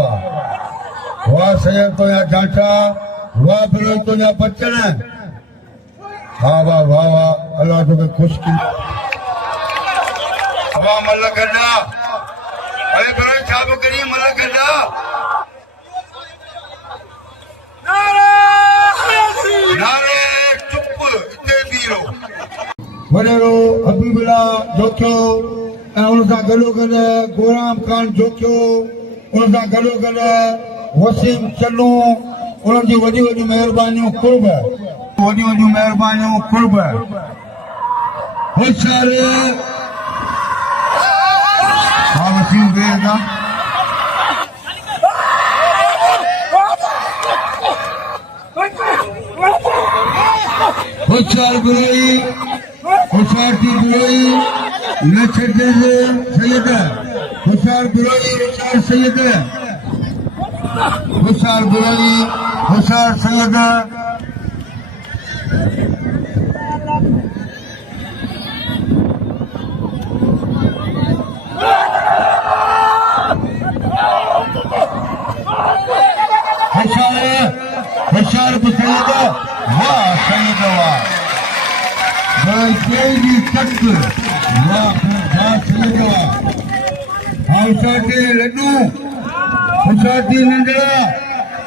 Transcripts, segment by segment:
वाह सैयद तो या जाटा वाह फिर तो या बच्चन वाह वाह वाह वाह अल्लाह तो खुश की वाह मल्ला करना अरे बड़ा चाबो करिए मल्ला करना नारे चुप इतने बीरो वडेरो हबीबुल्ला जोखियो ऐं उन सां गॾोगॾु गोराम खान जोखियो उन सां गॾोगॾु वसीम चन्नू उन्हनि जी वॾी वॾी महिरबानियूं कुर्ब वॾी वॾियूं महिरबानियूं कुर्ब होशियार हा वसीम वेगा होशियार बुराई होशियार की बुराई न छॾे सैयद होशियार बुराई होशियार सैयद होशियार बुराई होशियार सैयद होशियार सैयद वाह सैयद वाह तेजी तक वाह सैयद वाह होशियारी लड्डू होशियारी नंढड़ा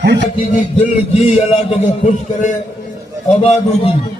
होशियारी जी दिल जी अल्लाह तोखे खुश करे आबादू जी